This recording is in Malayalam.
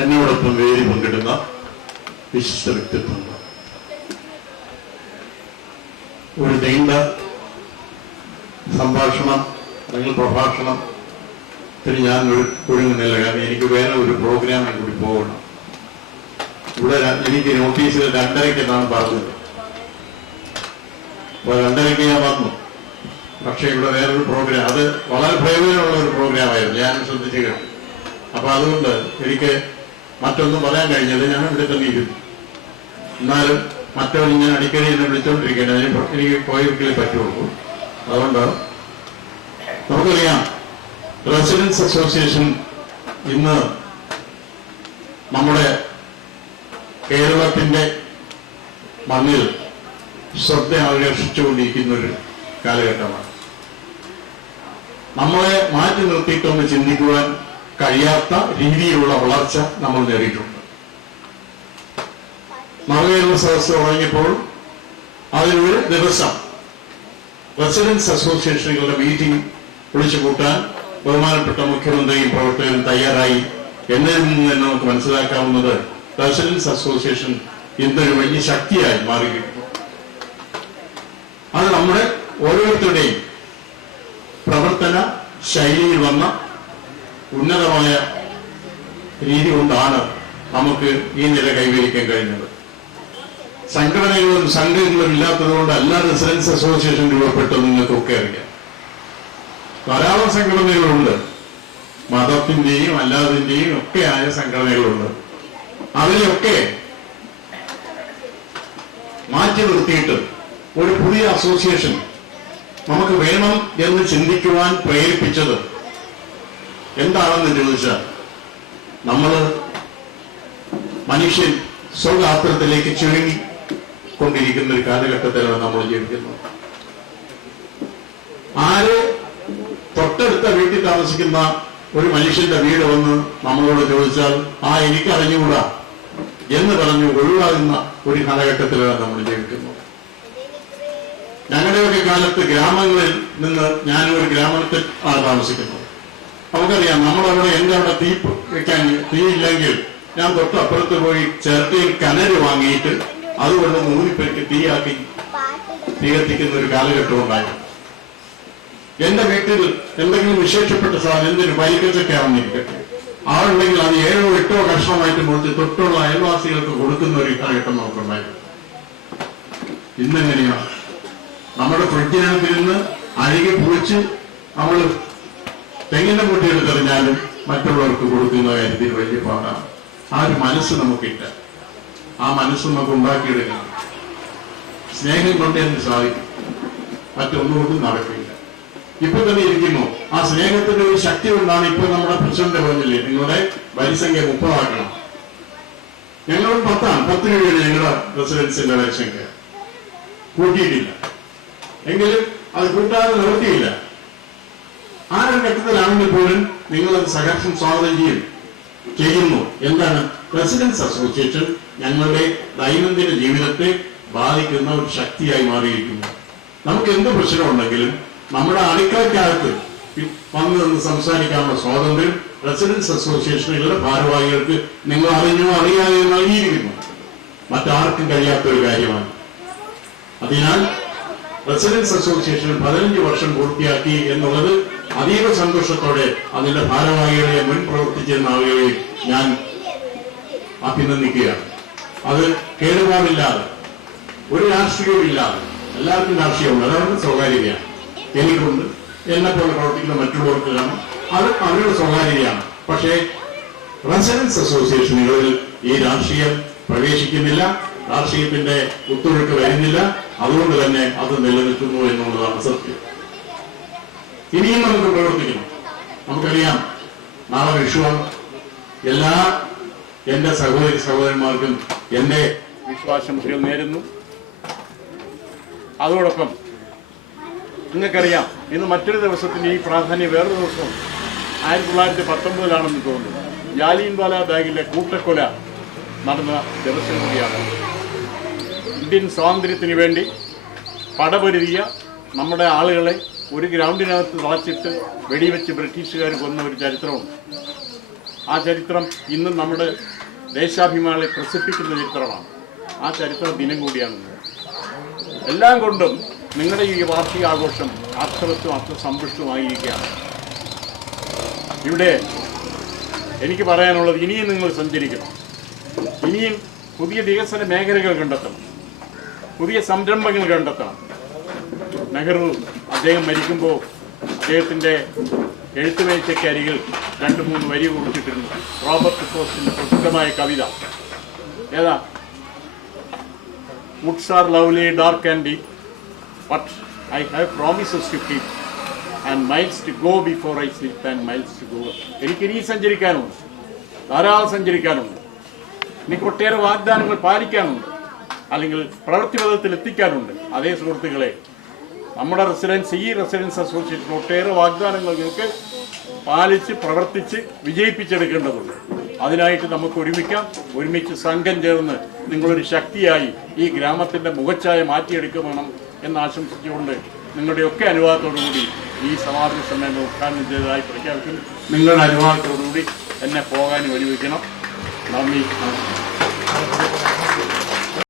എന്നോടൊപ്പം വേദി പങ്കിടുന്ന വിശിഷ്ട വ്യക്തിത്വങ്ങൾ, ഒരു നീണ്ട സംഭാഷണം അല്ലെങ്കിൽ പ്രഭാഷണത്തിന് ഞാൻ ഒഴുങ്ങുന്നില്ല. കാരണം എനിക്ക് വേറെ ഒരു പ്രോഗ്രാമിൽ കൂടി പോകണം. ഇവിടെ എനിക്ക് നോട്ടീസിൽ 2:30 എന്നാണ് പറഞ്ഞത്. അപ്പോൾ 2:30 ഞാൻ വന്നു. പക്ഷേ ഇവിടെ വേറൊരു പ്രോഗ്രാം, അത് വളരെ പ്രയോജനമുള്ള ഒരു പ്രോഗ്രാമായിരുന്നു, ഞാൻ ശ്രദ്ധിച്ചു കേട്ടു. അപ്പൊ അതുകൊണ്ട് എനിക്ക് മറ്റൊന്നും പറയാൻ കഴിഞ്ഞത് ഞാൻ ഇവിടെ തന്നെ ഇരുന്നു. എന്നാലും മറ്റവർ ഞാൻ അടിക്കടി എന്നെ വിളിച്ചുകൊണ്ടിരിക്കുകയാണ്. എനിക്ക് പോയെങ്കിലേ പറ്റുള്ളൂ. അതുകൊണ്ട് നമുക്കറിയാം, റെസിഡൻസ് അസോസിയേഷൻ ഇന്ന് നമ്മുടെ കേരളത്തിന്റെ മണ്ണിൽ ശ്രദ്ധ ആകർഷിച്ചുകൊണ്ടിരിക്കുന്ന ഒരു കാലഘട്ടമാണ്. നമ്മളെ മാറ്റി നിർത്തിയിട്ടൊന്ന് ചിന്തിക്കുവാൻ കഴിയാത്ത രീതിയിലുള്ള വളർച്ച നമ്മൾ നേടിയിട്ടുണ്ട്. നവകേരള സദസ്സ് തുടങ്ങിയപ്പോൾ അതിലൊരു ദിവസം റെസിഡൻസ് അസോസിയേഷനുകളുടെ മീറ്റിംഗ് വിളിച്ചു കൂട്ടാൻ ബഹുമാനപ്പെട്ട മുഖ്യമന്ത്രിയും പ്രവർത്തകരും തയ്യാറായി എന്നതിൽ നിന്ന് തന്നെ നമുക്ക് മനസ്സിലാക്കാവുന്നത് റെസിഡൻസ് അസോസിയേഷൻ ഇന്നൊരു വലിയ ശക്തിയായി മാറിയിരിക്കുന്നു. അത് നമ്മുടെ ഓരോരുത്തരുടെയും പ്രവർത്തന ശൈലിയിൽ വന്ന ഉന്നതമായ രീതി കൊണ്ടാണ് നമുക്ക് ഈ നില കൈവരിക്കാൻ കഴിഞ്ഞത്. സംഘടനകളും സംഘങ്ങളും ഇല്ലാത്തത് കൊണ്ടല്ല റെസിഡൻസ് അസോസിയേഷൻ രൂപപ്പെട്ടത്. നിങ്ങൾക്കൊക്കെ അറിയാം, ധാരാളം സംഘടനകളുണ്ട്, മതത്തിന്റെയും അല്ലാതിന്റെയും ഒക്കെ ആയ സംഘടനകളുണ്ട്. അതിലൊക്കെ മാറ്റി നിർത്തിയിട്ട് ഒരു പുതിയ അസോസിയേഷൻ നമുക്ക് വേണം എന്ന് ചിന്തിക്കുവാൻ പ്രേരിപ്പിച്ചത് എന്താണെന്ന് ചോദിച്ചാൽ, മനുഷ്യൻ സ്വഗാത്രത്തിലേക്ക് ചുരുങ്ങിക്കൊണ്ടിരിക്കുന്ന ഒരു കാലഘട്ടത്തിലാണ് നമ്മൾ ജീവിക്കുന്നത്. ആര് തൊട്ടടുത്ത വീട്ടിൽ താമസിക്കുന്ന ഒരു മനുഷ്യന്റെ വീട് വന്ന് നമ്മളോട് ചോദിച്ചാൽ എനിക്ക് അറിഞ്ഞുകൂടാ എന്ന് പറഞ്ഞു ഒഴിവാകുന്ന ഒരു കാലഘട്ടത്തിലാണ് നമ്മൾ ജീവിക്കുന്നത്. ഞങ്ങളുടെയൊക്കെ കാലത്ത് ഗ്രാമങ്ങളിൽ നിന്ന്, ഞാനൊരു ഗ്രാമത്തിൽ ആണ് താമസിക്കുന്നത്. നമുക്കറിയാം, നമ്മളവിടെ എന്റെ അവിടെ തീ ഇല്ലെങ്കിൽ ഞാൻ തൊട്ടപ്പുറത്ത് പോയി ചിരട്ടയിൽ കനര് വാങ്ങിയിട്ട് അതുകൊണ്ട് മൂന്നിപ്പെട്ടി തീയാക്കി തീ കത്തിക്കുന്ന ഒരു കാലഘട്ടം ഉണ്ടായിരുന്നു. എന്റെ വീട്ടിൽ എന്തെങ്കിലും വിശേഷപ്പെട്ട സാധനം, എന്തിനു പരിക്കച്ചൊക്കെ ആവുന്നിരിക്കട്ടെ, ആളുണ്ടെങ്കിൽ അത് 7 or 8 കഷ്ണമായിട്ട് മുറിച്ച് തൊട്ടുള്ള അയൽവാസികൾക്ക് കൊടുക്കുന്ന ഒരു കാലഘട്ടം നമുക്കുണ്ടായിരുന്നു. ഇന്നെങ്ങനെയാണ് നമ്മുടെ ഫ്രിഡ്ജിനകത്തിരുന്ന് അഴുകി പൊളിച്ച് നമ്മൾ തെങ്ങിന്റെ മുട്ടിയെടുത്തെറിഞ്ഞാലും മറ്റുള്ളവർക്ക് കൊടുക്കുന്ന കാര്യത്തിൽ വലിയ പാടാണ്. ആ ഒരു മനസ്സ് നമുക്കില്ല. ആ മനസ്സ് നമുക്ക് ഉണ്ടാക്കിയെടുക്കണം. സ്നേഹം കൊണ്ട് എന്ന് സാധിക്കും, മറ്റൊന്നുകൊണ്ടും നടക്കില്ല. ഇപ്പൊ തന്നെ ഇരിക്കുന്നു, ആ സ്നേഹത്തിന്റെ ഒരു ശക്തി കൊണ്ടാണ് ഇപ്പൊ നമ്മുടെ പ്രസിഡന്റ് പറഞ്ഞില്ലേ, നിങ്ങളുടെ വരിസംഖ്യ 30 ആക്കണം. ഞങ്ങളോട് 10 രൂപയാണ് ഞങ്ങളുടെ റെസിഡൻസിന്റെ വരിസംഖ്യ. കൂട്ടിയിട്ടില്ല, എങ്കിലും അത് കൂട്ടാതെ നിവർത്തിയില്ല. ആ ഒരു ഘട്ടത്തിലാണെങ്കിൽ പോലും നിങ്ങളത് സഹർഷം സ്വാഗതം ചെയ്യുന്നു. എന്താണ്? റെസിഡൻസ് അസോസിയേഷൻ ഞങ്ങളുടെ ദൈനംദിന ജീവിതത്തെ ബാധിക്കുന്ന ഒരു ശക്തിയായി മാറിയിരിക്കുന്നു. നമുക്ക് എന്ത് പ്രശ്നമുണ്ടെങ്കിലും നമ്മുടെ അടുക്കളക്കകത്ത് വന്നു നിന്ന് സംസാരിക്കാനുള്ള സ്വാതന്ത്ര്യം റെസിഡൻസ് അസോസിയേഷനുകളുടെ ഭാരവാഹികൾക്ക് നിങ്ങൾ അറിഞ്ഞോ അറിയാതെ നൽകിയിരിക്കുന്നു. മറ്റാർക്കും കഴിയാത്തൊരു കാര്യമാണ്. അതിനാൽ റെസിഡൻസ് അസോസിയേഷൻ 15 വർഷം പൂർത്തിയാക്കി എന്നുള്ളത് അതീവ സന്തോഷത്തോടെ അതിന്റെ ഭാരവാഹികളെ മുൻ പ്രവർത്തിച്ചിരുന്ന ആളുകളെ ഞാൻ അഭിനന്ദിക്കുകയാണ്. അത് കേടുപാടില്ലാതെ, ഒരു രാഷ്ട്രീയമില്ലാതെ, എല്ലാവർക്കും രാഷ്ട്രീയമുണ്ട്, അതാണ് സ്വകാര്യതയാണ്. എനിക്കുണ്ട്, എന്നെ പോലെ പ്രവർത്തിക്കുന്ന മറ്റുള്ളവർക്ക് കാണും, അത് അവരുടെ സ്വകാര്യതയാണ്. പക്ഷേ റെസിഡൻസ് അസോസിയേഷനുകളിൽ ഈ രാഷ്ട്രീയം പ്രവേശിക്കുന്നില്ല, രാഷ്ട്രീയത്തിന്റെ കുത്തൊഴുക്ക് വരുന്നില്ല. അതുകൊണ്ട് തന്നെ അത് നിലനിൽക്കുന്നു എന്നുള്ളതാണ് സത്യം. ഇനിയും നമുക്ക് പ്രവർത്തിക്കണം. നമുക്കറിയാം, നാളെ വിഷുവാണ്. എല്ലാ എന്റെ സഹോദരന്മാർക്കും എന്റെ വിശ്വാസംശകൾ നേരുന്നു. അതോടൊപ്പം നിങ്ങൾക്കറിയാം, ഇന്ന് മറ്റൊരു ദിവസത്തിന് ഈ പ്രാധാന്യം വേറൊരു ദിവസം 1919 തോന്നുന്നു, ജാലിയൻവാല ബാഗിലെ കൂട്ടക്കൊല നടന്ന ദിവസം കൂടിയാണ്. ഇന്ത്യൻ സ്വാതന്ത്ര്യത്തിന് വേണ്ടി പടപൊരുതിയ നമ്മുടെ ആളുകളെ ഒരു ഗ്രൗണ്ടിനകത്ത് തളച്ചിട്ട് വെടിവെച്ച് ബ്രിട്ടീഷുകാർ കൊന്ന ഒരു ചരിത്രമുണ്ട്. ആ ചരിത്രം ഇന്നും നമ്മുടെ ദേശാഭിമാനികളെ പ്രസിദ്ധിക്കുന്ന ചരിത്രമാണ്. ആ ചരിത്ര ദിനം കൂടിയാണ്. എല്ലാം കൊണ്ടും നിങ്ങളുടെ ഈ വാർഷികാഘോഷം അർത്ഥവത്തും അർത്ഥസമ്പുഷ്ടമായിരിക്കുകയാണ്. ഇവിടെ എനിക്ക് പറയാനുള്ളത്, ഇനിയും നിങ്ങൾ സഞ്ചരിക്കണം, ഇനിയും പുതിയ വികസന മേഖലകൾ കണ്ടെത്തണം, പുതിയ സംരംഭങ്ങൾ കണ്ടെത്തണം. നെഹ്റു അദ്ദേഹം മരിക്കുമ്പോൾ അദ്ദേഹത്തിൻ്റെ എഴുത്തുമേശയ്ക്കരികിൽ 2-3 വരി കുറിച്ചിട്ടിരുന്നു. റോബർട്ട് ഫ്രോസ്റ്റിൻ്റെ പ്രസിദ്ധമായ കവിത ഏതാ? Woods are lovely, dark and deep, but I have promises to keep, and miles to go before I sleep, and miles to go. എനിക്കിനി സഞ്ചരിക്കാനുണ്ട്, ധാരാളം സഞ്ചരിക്കാനുണ്ട്. എനിക്ക് ഒട്ടേറെ വാഗ്ദാനങ്ങൾ പാലിക്കാനുണ്ട്, അല്ലെങ്കിൽ പ്രവൃത്തിപഥത്തിൽ എത്തിക്കാനുണ്ട്. അതേ സുഹൃത്തുക്കളെ, നമ്മുടെ ഈ റെസിഡൻസ് അസോസിയേഷൻ ഒട്ടേറെ വാഗ്ദാനങ്ങൾ നിങ്ങൾക്ക് പാലിച്ച് പ്രവർത്തിച്ച് വിജയിപ്പിച്ചെടുക്കേണ്ടതുണ്ട്. അതിനായിട്ട് നമുക്ക് ഒരുമിച്ച് സംഘം ചേർന്ന് നിങ്ങളൊരു ശക്തിയായി ഈ ഗ്രാമത്തിൻ്റെ മുഖച്ഛായ മാറ്റിയെടുക്കണം എന്ന് ആശംസിച്ചുകൊണ്ട് നിങ്ങളുടെയൊക്കെ അനുവാദത്തോടുകൂടി ഈ സമാപന സമ്മേളനം ഉദ്ഘാടനം ചെയ്തതായി പ്രഖ്യാപിക്കുന്നു. നിങ്ങളുടെ അനുവാദത്തോടുകൂടി എന്നെ പോകാൻ അനുവദിക്കണം. നന്ദി.